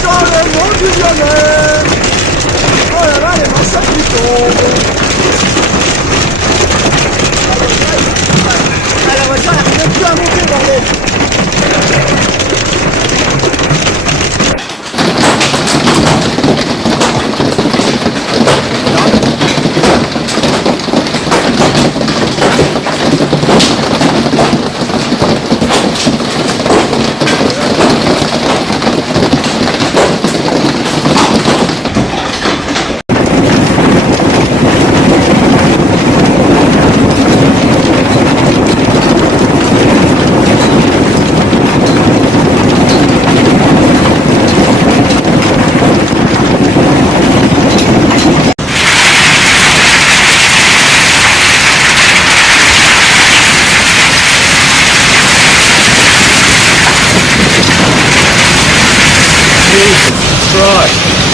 le monde du violet. Oh là là, les mensonges qui tombent. Ah, la voiture, elle arrive même plus à monter, bordel. Jesus Christ.